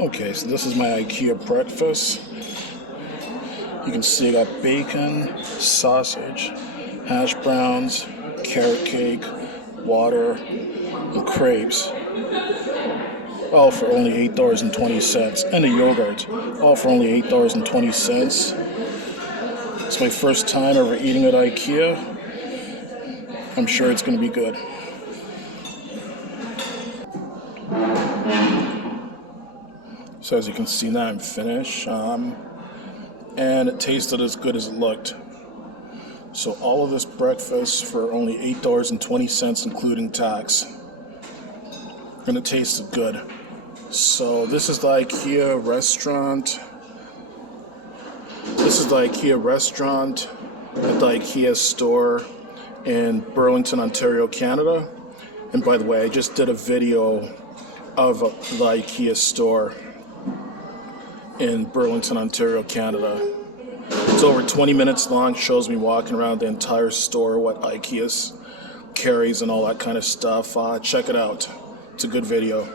Okay, so this is my Ikea breakfast. You can see I got bacon, sausage, hash browns, carrot cake, water, and crepes. All for only $8.20. And a yogurt. All for only $8.20. It's my first time ever eating at Ikea. I'm sure it's going to be good. So as you can see now I'm finished. And it tasted as good as it looked. So all of this breakfast for only $8.20 including tax. And it tasted good. So this is the Ikea restaurant. This is the Ikea restaurant at the Ikea store in Burlington, Ontario, Canada. And by the way, I just did a video of the Ikea store in Burlington, Ontario, Canada. It's over 20 minutes long, shows me walking around the entire store, what IKEA carries and all that kind of stuff. Check it out. It's a good video.